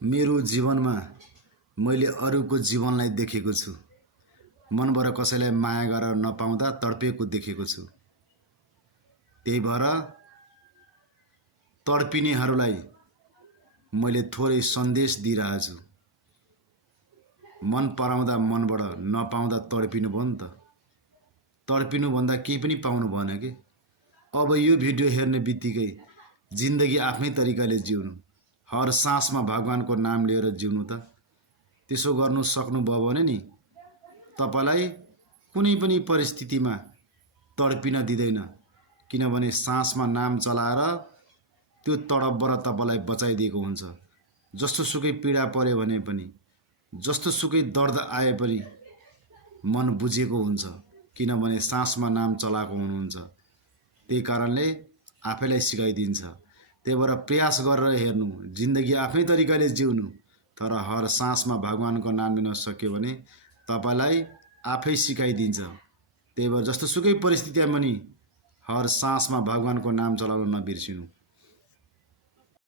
मेरो जीवनमा मैले अरूको जीवनलाई देखेको छु। मनबाट कसैलाई माया गरेर नपाउँदा तडपेको देखेको छु। त्यही भएर तडपिनेहरूलाई मैले थोरै सन्देश दिइरहेको छु। मन पराउँदा मनबाट नपाउँदा तडपिनु भयो नि त। तडपिनु भन्दा केही पनि पाउनु भएन के। अब यो भिडियो हेर्ने बित्तिकै जिन्दगी आफ्नै तरिकाले जिउनु, हर सासमा भगवानको नाम लिएर जिउनु त। त्यसो गर्नु सक्नुभयो भने नि तपाईलाई कुनै पनि परिस्थितिमा तडपिन दिँदैन, किनभने सासमा नाम चलाएर त्यो तडपबाट तपाईलाई बचाइदिएको हुन्छ। जस्तो सुकै पीडा पर्यो भने पनि, जस्तो सुकै दर्द आए पनि मन बुझेको हुन्छ, किनभने सासमा नाम चलाएको हुनुहुन्छ। त्यही कारणले आफैलाई सिकाइदिन्छ। त्यही भएर प्रयास गरेर हेर्नु, जिन्दगी आफ्नै तरिकाले जिउनु, तर हर सासमा भगवानको नाम लिन सक्यो भने तपाईलाई आफै सिकाइदिन्छ। त्यही भएर जस्तो सुकै परिस्थितिमा पनि हर सासमा भगवानको नाम चलाउन नबिर्सिनु।